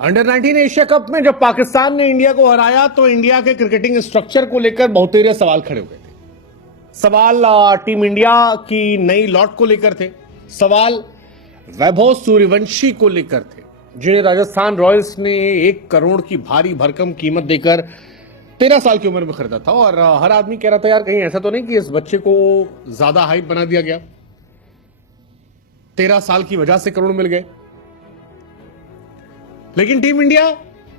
Under 19 Asia cup में जब पाकिस्तान ने इंडिया को हराया तो इंडिया के क्रिकेटिंग स्ट्रक्चर को लेकर बहुतेरे सवाल खड़े हो गए थे। सवाल टीम इंडिया की नई लॉट को लेकर थे, सवाल वैभव सूर्यवंशी को लेकर थे, जिन्हें राजस्थान रॉयल्स ने 1 करोड़ की भारी भरकम कीमत देकर 13 साल की उम्र में खरीदा था। और हर आदमी कह रहा था यार कहीं ऐसा तो नहीं कि इस बच्चे को ज्यादा हाइप बना दिया गया, 13 साल की वजह से करोड़ मिल गए। लेकिन टीम इंडिया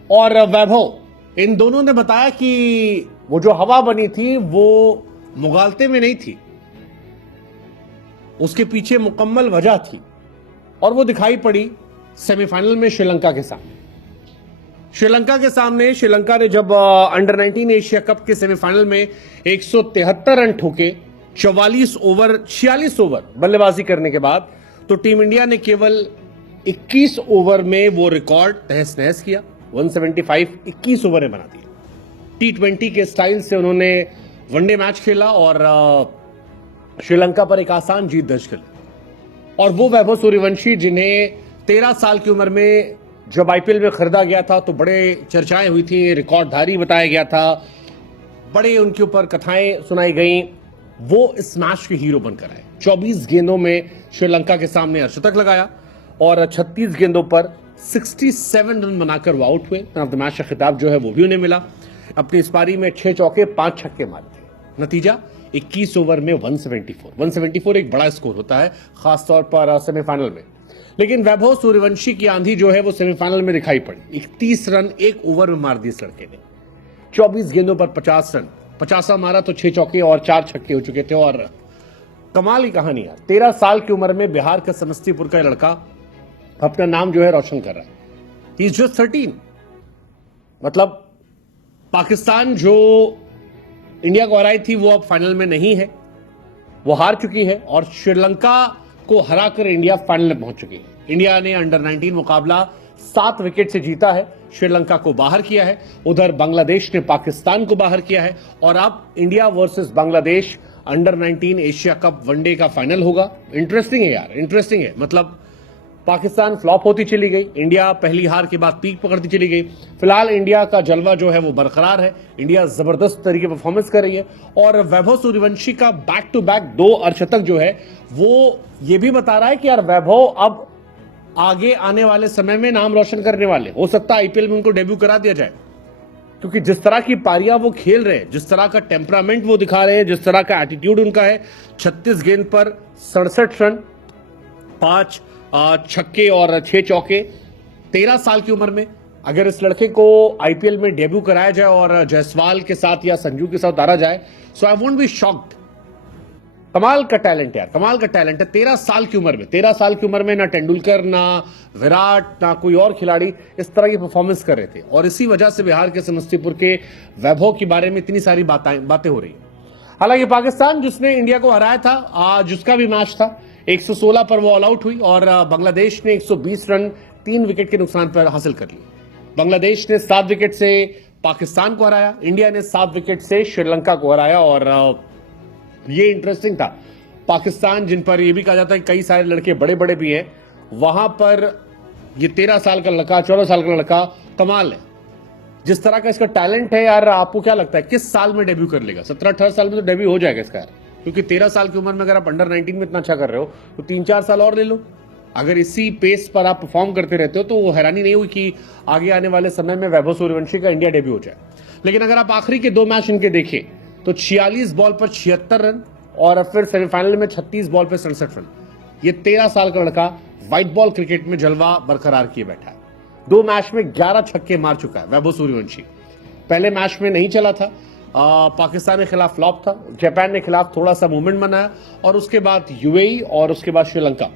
और वैभव इन दोनों ने बताया कि वो जो हवा बनी थी वो मुगालते में नहीं थी, उसके पीछे मुकम्मल वजह थी और वो दिखाई पड़ी सेमीफाइनल में श्रीलंका के सामने। श्रीलंका ने जब अंडर 19 एशिया कप के सेमीफाइनल में 173 रन ठोके 46 ओवर बल्लेबाजी करने के बाद, तो टीम इंडिया ने केवल 21 ओवर में वो रिकॉर्ड तहस नहस किया। 175 21 ओवर में बना दिया। T20 के स्टाइल से उन्होंने वनडे मैच खेला और श्रीलंका पर एक आसान जीत दर्ज कर ली। और वो वैभव सूर्यवंशी जिन्हें 13 साल की उम्र में जब आईपीएल में खरीदा गया था तो बड़े चर्चाएं हुई थी, रिकॉर्डधारी बताया गया था, बड़े उनके ऊपर कथाएं सुनाई गई, वो इस मैच के हीरो बनकर आए। 24 गेंदों में श्रीलंका के सामने अर्धशतक लगाया और 36 गेंदों पर 67 रन बनाकर वो आउट हुए। मैन ऑफ द मैच का खिताब जो है वो भी उन्हें मिला। अपनी इस पारी में 6 चौके 5 छक्के मारे थे। नतीजा 21 ओवर में 174 एक बड़ा स्कोर होता है, खासतौर पर सेमीफाइनल में। लेकिन वैभव सूर्यवंशी की आंधी जो है वो सेमीफाइनल में दिखाई पड़ी। 31 रन 1 ओवर में मार दिए इस लड़के ने। 24 गेंदों पर 50 रन, 50 मारा तो 6 चौके और 4 छक्के हो चुके थे। और कमाल की कहानी है, 13 साल की उम्र में बिहार का समस्तीपुर का लड़का अपना नाम जो है रोशन कर रहा है। He is just 13। मतलब पाकिस्तान जो इंडिया को हराई थी वो अब फाइनल में नहीं है, वो हार चुकी है और श्रीलंका को हराकर इंडिया फाइनल में पहुंच चुकी है। इंडिया ने अंडर 19 मुकाबला 7 विकेट से जीता है, श्रीलंका को बाहर किया है। उधर बांग्लादेश ने पाकिस्तान को बाहर किया है और अब India versus Bangladesh under 19 Asia cup one day का फाइनल होगा। इंटरेस्टिंग है यार, इंटरेस्टिंग है। मतलब पाकिस्तान फ्लॉप होती चली गई, इंडिया पहली हार के बाद पीक पकड़ती चली गई। फिलहाल इंडिया का जलवा जो है वो बरकरार है, इंडिया जबरदस्त तरीके परफॉर्मेंस कर रही है। और वैभव सूर्यवंशी का बैक टू बैक 2 अर्धशतक जो है वो ये भी बता रहा है कि यार वैभव अब आगे आने वाले समय में नाम रोशन करने वाले, हो सकता है आईपीएल में उनको डेब्यू करा दिया जाए, क्योंकि जिस तरह की पारियां वो खेल रहे हैं, जिस तरह का टेम्परामेंट वो दिखा रहे हैं, जिस तरह का एटीट्यूड उनका है। 36 गेंद पर 67 रन, 5 छक्के और 6 चौके, 13 साल की उम्र में। अगर इस लड़के को आईपीएल में डेब्यू कराया जाए और जायसवाल के साथ या संजू के साथ उतारा जाए, सो आई वोंट बी शॉक्ड। कमाल का टैलेंट है यार, कमाल का टैलेंट है। 13 साल की उम्र में ना तेंदुलकर, ना विराट, ना कोई और खिलाड़ी इस तरह की परफॉर्मेंस कर रहे थे। और इसी वजह से बिहार के समस्तीपुर के वैभव के बारे में इतनी सारी बातें हो रही है। हालांकि पाकिस्तान जिसने इंडिया को हराया था, आज उसका भी मैच था, 116 पर वो ऑल आउट हुई और बांग्लादेश ने 120 रन 3 विकेट के नुकसान पर हासिल कर लिए। बांग्लादेश ने 7 विकेट से पाकिस्तान को हराया, इंडिया ने 7 विकेट से श्रीलंका को हराया। और ये इंटरेस्टिंग था, पाकिस्तान जिन पर यह भी कहा जाता है कई सारे लड़के बड़े बड़े भी हैं, वहां पर ये 13 साल का लड़का, 14 साल का लड़का कमाल है। जिस तरह का इसका टैलेंट है यार, आपको क्या लगता है किस साल में डेब्यू कर लेगा? 17-18 साल में तो डेब्यू हो जाएगा इसका यार, क्योंकि 13 साल की उम्र में अगर आप अंडर 19 में इतना अच्छा कर रहे हो तो 3-4 साल और ले लो। अगर इसी पेस पर आप परफॉर्म करते रहते हो तो वो हैरानी नहीं हुई कि आगे आने वाले समय में वैभव सूर्यवंशी का इंडिया डेब्यू हो जाए। लेकिन अगर आप आखिरी के 2 मैच इनके देखें तो 46 बॉल पर 76 रन और फिर सेमीफाइनल में 36 बॉल पर 67 रन। ये 13 साल का लड़का व्हाइट बॉल क्रिकेट में जलवा बरकरार किए बैठा है। 2 मैच में 11 छक्के मार चुका है वैभव सूर्यवंशी। पहले मैच में नहीं चला था, पाकिस्तान के खिलाफ फ्लॉप था, जापान के खिलाफ थोड़ा सा मूवमेंट बनाया और उसके बाद यूएई और उसके बाद श्रीलंका,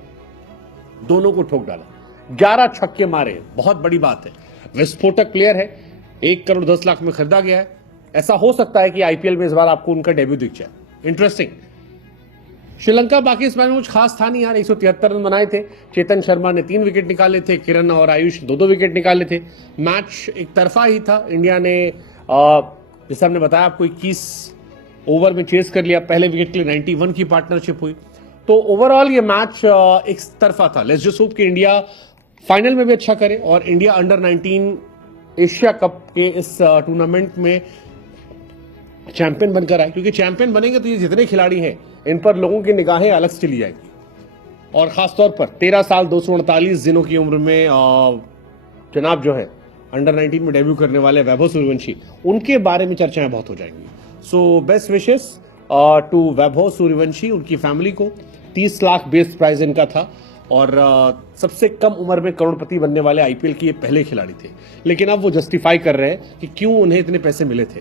दोनों को ठोक डाला। 11 छक्के मारे, बहुत बड़ी बात है। विस्फोटक प्लेयर है, 1 करोड़ 10 लाख में खरीदा गया है। ऐसा हो सकता है कि आईपीएल में इस बार आपको उनका डेब्यू दिख जाए। इंटरेस्टिंग। श्रीलंका बाकी इस मैच में कुछ खास था नहीं यार, 173 रन बनाए थे। चेतन शर्मा ने 3 विकेट निकाले थे, किरण और आयुष 2-2 विकेट निकाले थे। मैच एक तरफा ही था। इंडिया ने जैसे हमने बताया आपको 21 ओवर में चेस कर लिया, पहले विकेट के लिए 91 की पार्टनरशिप हुई। तो ओवरऑल ये मैच एक तरफा था। लेट्स जस्ट होप कि इंडिया फाइनल में भी अच्छा करे और इंडिया अंडर 19 एशिया कप के इस टूर्नामेंट में चैंपियन बनकर आए, क्योंकि चैंपियन बनेंगे तो ये जितने खिलाड़ी हैं इन पर लोगों की निगाहें अलग से चली जाएंगी। और खासतौर पर 13 साल 238 दिनों की उम्र में जनाब जो है अंडर 19 में डेब्यू करने वाले वैभव सूर्यवंशी, उनके बारे में चर्चाएं बहुत हो जाएंगी। So best wishes to Vaibhav Suryavanshi, उनकी फैमिली को। 30 लाख बेस प्राइज इनका था और सबसे कम उम्र में करोड़पति बनने वाले आईपीएल के ये पहले खिलाड़ी थे। लेकिन अब वो जस्टिफाई कर रहे हैं कि क्यों उन्हें इतने पैसे मिले थे।